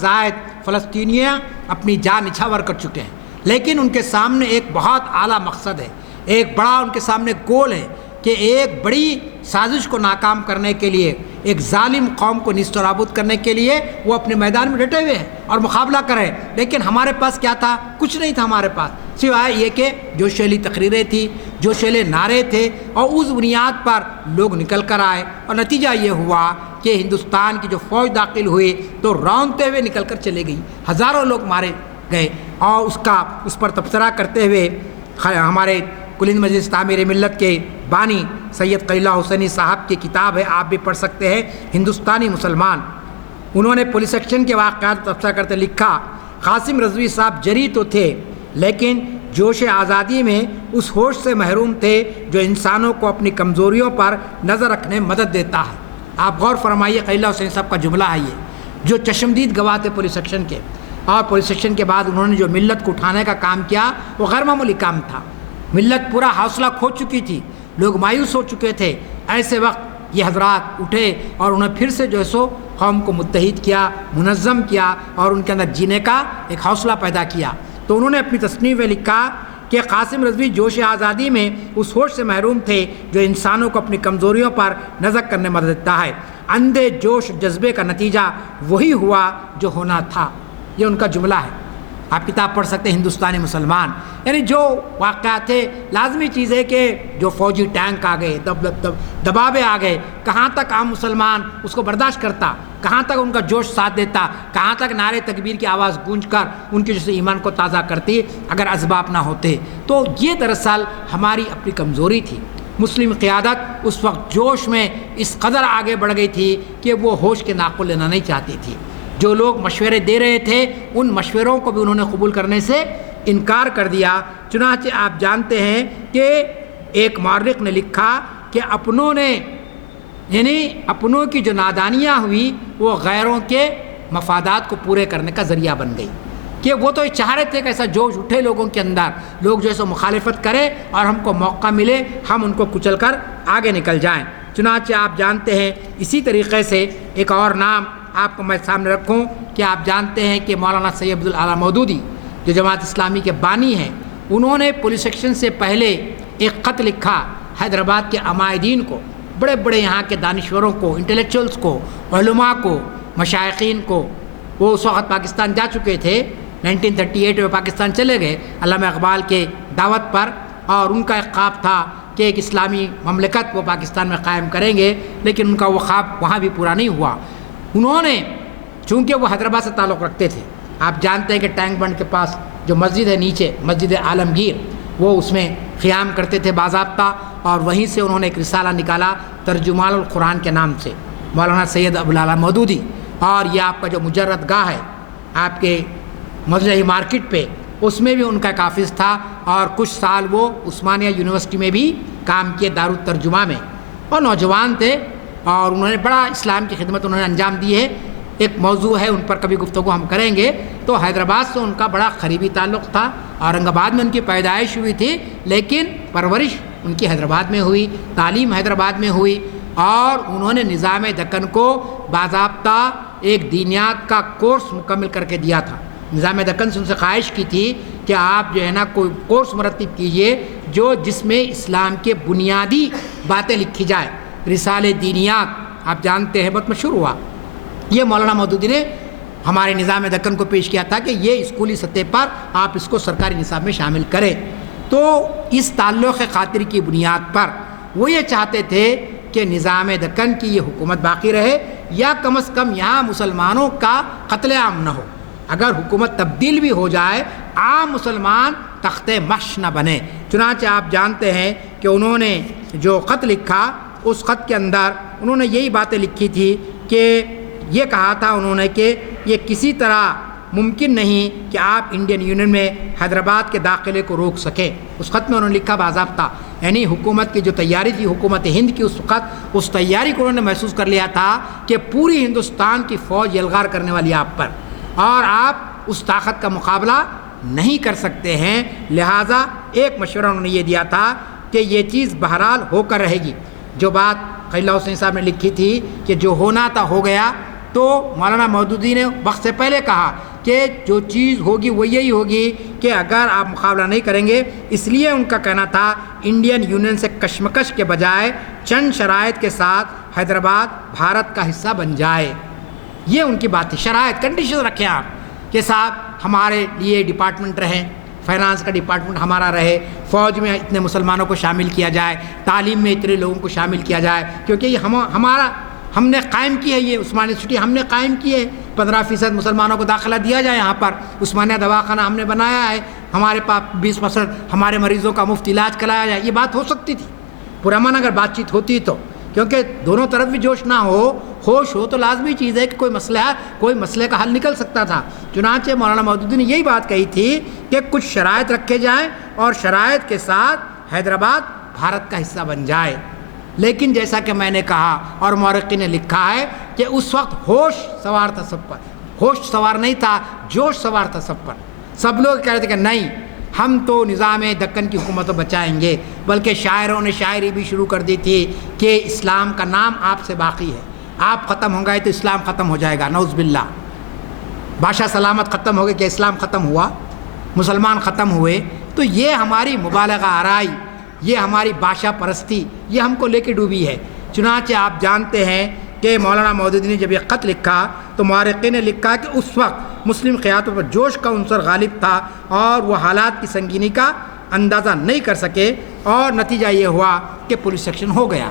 زائد فلسطینیاں اپنی جان نچھاور کر چکے ہیں، لیکن ان کے سامنے ایک بہت اعلیٰ مقصد ہے، ایک بڑا ان کے سامنے گول ہے کہ ایک بڑی سازش کو ناکام کرنے کے لیے، ایک ظالم قوم کو نیست و نابود کرنے کے لیے وہ اپنے میدان میں ڈٹے ہوئے ہیں اور مقابلہ کریں۔ لیکن ہمارے پاس کیا تھا؟ کچھ نہیں تھا ہمارے پاس، سوائے یہ کہ جو شیلی تقریریں تھیں، جو شیلے نعرے تھے، اور اس بنیاد پر لوگ نکل کر آئے، اور نتیجہ یہ ہوا کہ ہندوستان کی جو فوج داخل ہوئی تو رونتے ہوئے نکل کر چلے گئی، ہزاروں لوگ مارے گئے۔ اور اس پر تبصرہ کرتے ہوئے ہمارے کل ہند مجلس تعمیر ملت کے بانی سید قلی اللہ حسینی صاحب کی کتاب ہے، آپ بھی پڑھ سکتے ہیں، ہندوستانی مسلمان۔ انہوں نے پولیس ایکشن کے واقعات پر تبصرہ کرتے لکھا، قاسم رضوی صاحب جری تو تھے لیکن جوش آزادی میں اس ہوش سے محروم تھے جو انسانوں کو اپنی کمزوریوں پر نظر رکھنے میں مدد دیتا ہے۔ آپ غور فرمائیے، قلی اللہ حسینی صاحب کا جملہ ہے یہ، جو چشمدید گواہ تھے پولیس ایکشن کے، اور پولیس ایکشن کے بعد انہوں نے جو ملت کو اٹھانے کا کام کیا وہ غیر معمولی کام تھا۔ ملت پورا حوصلہ کھو چکی تھی، لوگ مایوس ہو چکے تھے، ایسے وقت یہ حضرات اٹھے اور انہیں پھر سے جو ہے سو قوم کو متحد کیا، منظم کیا، اور ان کے اندر جینے کا ایک حوصلہ پیدا کیا۔ تو انہوں نے اپنی تصنیف میں لکھا کہ قاسم رضوی جوش آزادی میں اس ہوش سے محروم تھے جو انسانوں کو اپنی کمزوریوں پر نظر کرنے میں مدد دیتا ہے، اندھے جوش جذبے کا نتیجہ وہی ہوا جو ہونا تھا۔ یہ ان کا جملہ ہے، آپ کتاب پڑھ سکتے ہیں ہندوستانی مسلمان۔ یعنی جو واقعات تھے، لازمی چیز ہے کہ جو فوجی ٹینک آ گئے، دبابے آ گئے، کہاں تک عام مسلمان اس کو برداشت کرتا، کہاں تک ان کا جوش ساتھ دیتا، کہاں تک نعرے تکبیر کی آواز گونج کر ان کے جیسے ایمان کو تازہ کرتی اگر اسباب نہ ہوتے۔ تو یہ دراصل ہماری اپنی کمزوری تھی۔ مسلم قیادت اس وقت جوش میں اس قدر آگے بڑھ گئی تھی کہ وہ ہوش کے ناقل لینا نہیں چاہتی تھی۔ جو لوگ مشورے دے رہے تھے ان مشوروں کو بھی انہوں نے قبول کرنے سے انکار کر دیا۔ چنانچہ آپ جانتے ہیں کہ ایک مورخ نے لکھا کہ اپنوں نے، یعنی اپنوں کی جو نادانیاں ہوئی وہ غیروں کے مفادات کو پورے کرنے کا ذریعہ بن گئی، کہ وہ تو یہ چاہ رہے تھے کہ ایسا جوش اٹھے لوگوں کے اندر، لوگ جو ہے سو مخالفت کریں اور ہم کو موقع ملے ہم ان کو کچل کر آگے نکل جائیں۔ چنانچہ آپ جانتے ہیں اسی طریقے سے ایک اور نام آپ کو میں سامنے رکھوں کہ آپ جانتے ہیں کہ مولانا سید عبدالاعلی مودودی جو جماعت اسلامی کے بانی ہیں، انہوں نے پولیس ایکشن سے پہلے ایک خط لکھا حیدرآباد کے عمائدین کو، بڑے بڑے یہاں کے دانشوروں کو، انٹلیکچوئلس کو، علماء کو، مشائقین کو۔ وہ اس وقت پاکستان جا چکے تھے، 1938 میں پاکستان چلے گئے علامہ اقبال کے دعوت پر، اور ان کا ایک خواب تھا کہ ایک اسلامی مملکت وہ پاکستان میں قائم کریں گے، لیکن ان کا وہ خواب وہاں بھی پورا نہیں ہوا۔ انہوں نے، چونکہ وہ حیدرآباد سے تعلق رکھتے تھے، آپ جانتے ہیں کہ ٹینک بنڈ کے پاس جو مسجد ہے نیچے، مسجد عالمگیر، وہ اس میں قیام کرتے تھے باضابطہ، اور وہیں سے انہوں نے ایک رسالہ نکالا ترجمان القرآن کے نام سے، مولانا سید عبدالاعلی مودودی۔ اور یہ آپ کا جو مجرد گاہ ہے آپ کے مجرحی مارکیٹ پہ، اس میں بھی ان کا ایک آفس تھا، اور کچھ سال وہ عثمانیہ یونیورسٹی میں بھی کام کیے دارالترجمہ میں، اور نوجوان تھے اور انہوں نے بڑا اسلام کی خدمت انہوں نے انجام دی ہے۔ ایک موضوع ہے ان پر کبھی گفتگو ہم کریں گے۔ تو حیدرآباد سے ان کا بڑا قریبی تعلق تھا، اورنگ آباد میں ان کی پیدائش ہوئی تھی لیکن پرورش ان کی حیدرآباد میں ہوئی، تعلیم حیدرآباد میں ہوئی، اور انہوں نے نظام دکن کو باضابطہ ایک دینیات کا کورس مکمل کر کے دیا تھا۔ نظام دکن سے ان سے خواہش کی تھی کہ آپ جو ہے نا کوئی کورس مرتب کیجئے جس میں اسلام کے بنیادی باتیں لکھی جائے۔ رسالے دینیات آپ جانتے ہیں بہت مشہور ہوا، یہ مولانا مودودی نے ہمارے نظام دکن کو پیش کیا تھا کہ یہ اسکولی سطح پر آپ اس کو سرکاری نصاب میں شامل کریں۔ تو اس تعلق خاطر کی بنیاد پر وہ یہ چاہتے تھے کہ نظام دکن کی یہ حکومت باقی رہے، یا کم از کم یہاں مسلمانوں کا قتل عام نہ ہو، اگر حکومت تبدیل بھی ہو جائے عام مسلمان تخت مش نہ بنے۔ چنانچہ آپ جانتے ہیں کہ انہوں نے جو خط لکھا اس خط کے اندر انہوں نے یہی باتیں لکھی تھی کہ یہ کہا تھا انہوں نے کہ یہ کسی طرح ممکن نہیں کہ آپ انڈین یونین میں حیدرآباد کے داخلے کو روک سکیں۔ اس خط میں انہوں نے لکھا باضابطہ، یعنی حکومت کی جو تیاری تھی حکومت ہند کی، اس وقت اس تیاری کو انہوں نے محسوس کر لیا تھا کہ پوری ہندوستان کی فوج یلغار کرنے والی آپ پر، اور آپ اس طاقت کا مقابلہ نہیں کر سکتے ہیں، لہٰذا ایک مشورہ انہوں نے یہ دیا تھا کہ یہ چیز بہرحال ہو کر رہے گی۔ جو بات قلی اللہ حسینی صاحب نے لکھی تھی کہ جو ہونا تھا ہو گیا، تو مولانا مودودی نے وقت سے پہلے کہا کہ جو چیز ہوگی وہ یہی ہوگی کہ اگر آپ مقابلہ نہیں کریں گے، اس لیے ان کا کہنا تھا انڈین یونین سے کشمکش کے بجائے چند شرائط کے ساتھ حیدرآباد بھارت کا حصہ بن جائے۔ یہ ان کی بات تھی، شرائط، کنڈیشن رکھیں آپ کہ صاحب ہمارے لیے ڈپارٹمنٹ رہے، فائنانس کا ڈپارٹمنٹ ہمارا رہے، فوج میں اتنے مسلمانوں کو شامل کیا جائے، تعلیم میں اتنے لوگوں کو شامل کیا جائے، کیونکہ یہ ہم نے قائم کی ہے، یہ عثمانیہ یونیورسٹی ہم نے قائم کی ہے، 15% مسلمانوں کو داخلہ دیا جائے یہاں پر، عثمانیہ دواخانہ ہم نے بنایا ہے، ہمارے پاس 20% ہمارے مریضوں کا مفت علاج کرایا جائے۔ یہ بات ہو سکتی تھی پرامن اگر بات چیت ہوتی تو، کیونکہ دونوں طرف بھی جوش نہ ہو، ہوش ہو تو لازمی چیز ہے کہ کوئی مسئلے کا حل نکل سکتا تھا۔ چنانچہ مولانا مودودی نے یہی بات کہی تھی کہ کچھ شرائط رکھے جائیں اور شرائط کے ساتھ حیدرآباد بھارت کا حصہ بن جائے۔ لیکن جیسا کہ میں نے کہا اور مورخین نے لکھا ہے کہ اس وقت ہوش سوار تھا سب پر، ہوش سوار نہیں تھا، جوش سوار تھا سب پر۔ سب لوگ کہہ رہے تھے کہ نہیں، ہم تو نظام دکن کی حکومت کو بچائیں گے، بلکہ شاعروں نے شاعری بھی شروع کر دی تھی کہ اسلام کا نام آپ سے باقی ہے، آپ ختم ہو گئے تو اسلام ختم ہو جائے گا، نعوذ باللہ۔ بادشاہ سلامت ختم ہو گئے کہ اسلام ختم ہوا، مسلمان ختم ہوئے، تو یہ ہماری مبالغہ آرائی، یہ ہماری بادشاہ پرستی، یہ ہم کو لے کے ڈوبی ہے۔ چنانچہ آپ جانتے ہیں کہ مولانا مودودی نے جب یہ خط لکھا تو مورخین نے لکھا کہ اس وقت مسلم قیادتوں پر جوش کا عنصر غالب تھا اور وہ حالات کی سنگینی کا اندازہ نہیں کر سکے، اور نتیجہ یہ ہوا کہ پولیس ایکشن ہو گیا،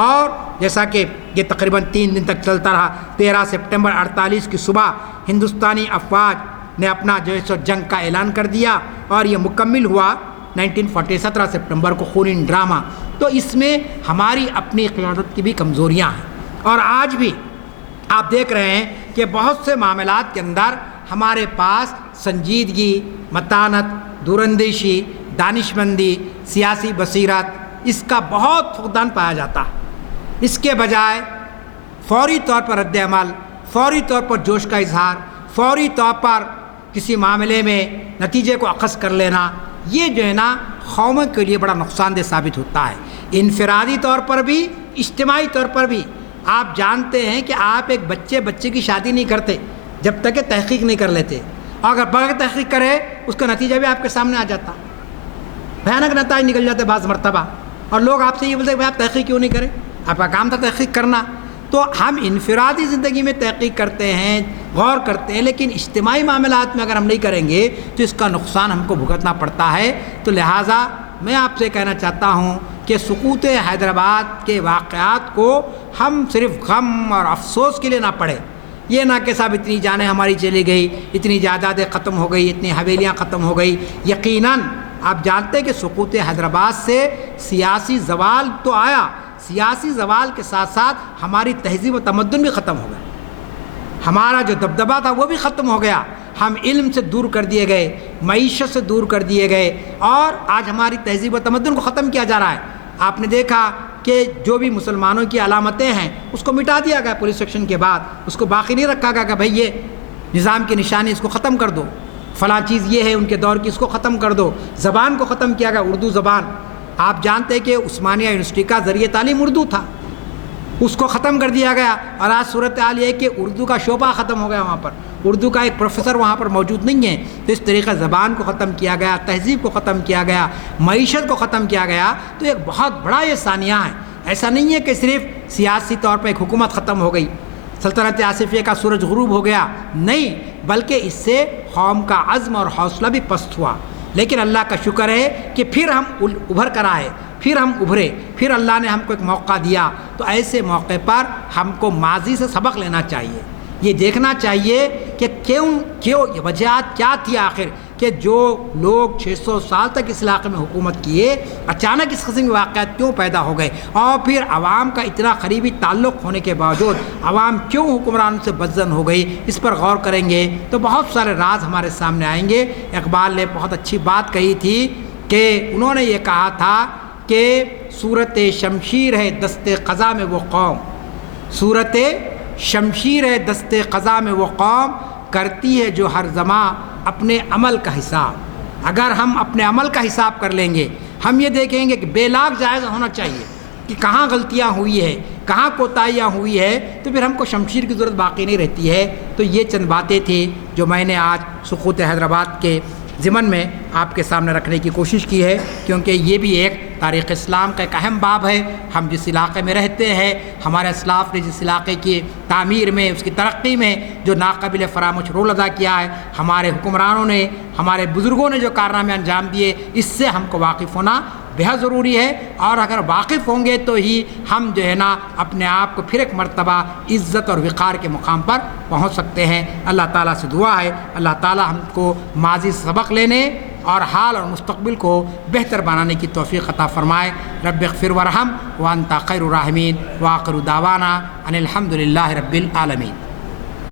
اور جیسا کہ یہ تقریباً 3 دن تک چلتا رہا۔ 13 سپٹمبر 48 کی صبح ہندوستانی افواج نے اپنا جو ہے سو جنگ کا اعلان کر دیا، اور یہ مکمل ہوا 1940 17 سپٹمبر کو خونین ڈرامہ۔ تو اس میں ہماری اپنی قیادت کی بھی کمزوریاں ہیں، اور آج بھی آپ دیکھ رہے ہیں کہ بہت سے معاملات کے اندر ہمارے پاس سنجیدگی، متانت، دوراندیشی، دانشمندی، سیاسی بصیرت، اس کا بہت فقدان پایا جاتا ہے۔ اس کے بجائے فوری طور پر رد عمل، فوری طور پر جوش کا اظہار، فوری طور پر کسی معاملے میں نتیجے کو اخذ کر لینا، یہ جو ہے نا قوموں کے لیے بڑا نقصان دہ ثابت ہوتا ہے، انفرادی طور پر بھی، اجتماعی طور پر بھی۔ آپ جانتے ہیں کہ آپ ایک بچے کی شادی نہیں کرتے جب تک کہ تحقیق نہیں کر لیتے، اور اگر بغیر تحقیق کرے اس کا نتیجہ بھی آپ کے سامنے آ جاتا، بھیانک نتائج نکل جاتے بعض مرتبہ، اور لوگ آپ سے یہ بولتے ہیں کہ آپ تحقیق کیوں نہیں کریں، آپ کا کام تھا تحقیق کرنا۔ تو ہم انفرادی زندگی میں تحقیق کرتے ہیں، غور کرتے ہیں، لیکن اجتماعی معاملات میں اگر ہم نہیں کریں گے تو اس کا نقصان ہم کو بھگتنا پڑتا ہے۔ تو لہٰذا میں آپ سے کہنا چاہتا ہوں کہ سقوط حیدرآباد کے واقعات کو ہم صرف غم اور افسوس کے لیے نہ پڑھیں، یہ نہ کہ صاحب اتنی جانیں ہماری چلی گئی، اتنی جائیدادیں ختم ہو گئی، اتنی حویلیاں ختم ہو گئی۔ یقیناً آپ جانتے ہیں کہ سقوط حیدرآباد سے سیاسی زوال تو آیا، سیاسی زوال کے ساتھ ساتھ ہماری تہذیب و تمدن بھی ختم ہو گیا، ہمارا جو دبدبہ تھا وہ بھی ختم ہو گیا، ہم علم سے دور کر دیے گئے، معیشت سے دور کر دیے گئے، اور آج ہماری تہذیب و تمدن کو ختم کیا جا رہا ہے۔ آپ نے دیکھا کہ جو بھی مسلمانوں کی علامتیں ہیں اس کو مٹا دیا گیا پولیس ایکشن کے بعد، اس کو باقی نہیں رکھا گیا کہ بھئی یہ نظام کی نشانی، اس کو ختم کر دو، فلاں چیز یہ ہے ان کے دور کی، اس کو ختم کر دو۔ زبان کو ختم کیا گیا، اردو زبان۔ آپ جانتے ہیں کہ عثمانیہ یونیورسٹی کا ذریعہ تعلیم اردو تھا، اس کو ختم کر دیا گیا، اور آج صورتحال یہ ہے کہ اردو کا شعبہ ختم ہو گیا، وہاں پر اردو کا ایک پروفیسر وہاں پر موجود نہیں ہے۔ تو اس طریقے زبان کو ختم کیا گیا، تہذیب کو ختم کیا گیا، معیشت کو ختم کیا گیا۔ تو ایک بہت بڑا یہ ثانیہ ہے، ایسا نہیں ہے کہ صرف سیاسی طور پر ایک حکومت ختم ہو گئی، سلطنت آصفیہ کا سورج غروب ہو گیا، نہیں، بلکہ اس سے قوم کا عزم اور حوصلہ بھی پست ہوا۔ لیکن اللہ کا شکر ہے کہ پھر ہم ابھر کر آئے، پھر ہم ابھرے، پھر اللہ نے ہم کو ایک موقع دیا۔ تو ایسے موقع پر ہم کو ماضی سے سبق لینا چاہیے، یہ دیکھنا چاہیے کہ کیوں وجہات کیا تھی آخر کہ جو لوگ 600 سال تک اس علاقے میں حکومت کیے، اچانک اس قسم کے واقعات کیوں پیدا ہو گئے، اور پھر عوام کا اتنا قریبی تعلق ہونے کے باوجود عوام کیوں حکمرانوں سے بدظن ہو گئی، اس پر غور کریں گے تو بہت سارے راز ہمارے سامنے آئیں گے۔ اقبال نے بہت اچھی بات کہی تھی کہ انہوں نے یہ کہا تھا کہ صورت شمشیر ہے دست قضا میں وہ قوم، صورت شمشیر ہے دست قضا میں وہ قوم، کرتی ہے جو ہر زماں اپنے عمل کا حساب۔ اگر ہم اپنے عمل کا حساب کر لیں گے، ہم یہ دیکھیں گے کہ بے لاگ جائزہ ہونا چاہیے کہ کہاں غلطیاں ہوئی ہے، کہاں کوتاہیاں ہوئی ہے، تو پھر ہم کو شمشیر کی ضرورت باقی نہیں رہتی ہے۔ تو یہ چند باتیں تھیں جو میں نے آج سقوط حیدرآباد کے ضمن میں آپ کے سامنے رکھنے کی کوشش کی ہے، کیونکہ یہ بھی ایک تاریخ اسلام کا ایک اہم باب ہے۔ ہم جس علاقے میں رہتے ہیں، ہمارے اسلاف نے جس علاقے کی تعمیر میں، اس کی ترقی میں جو ناقابل فراموش رول ادا کیا ہے، ہمارے حکمرانوں نے، ہمارے بزرگوں نے جو کارنامے انجام دیے، اس سے ہم کو واقف ہونا بہت ضروری ہے۔ اور اگر واقف ہوں گے تو ہی ہم جو ہے نا اپنے آپ کو پھر ایک مرتبہ عزت اور وقار کے مقام پر پہنچ سکتے ہیں۔ اللہ تعالیٰ سے دعا ہے اللہ تعالیٰ ہم کو ماضی سے سبق لینے اور حال اور مستقبل کو بہتر بنانے کی توفیق عطا فرمائے۔ رب اغفر ورحم وانت خیر الراحمین، وآخر دعوانا ان الحمد للہ رب العالمین۔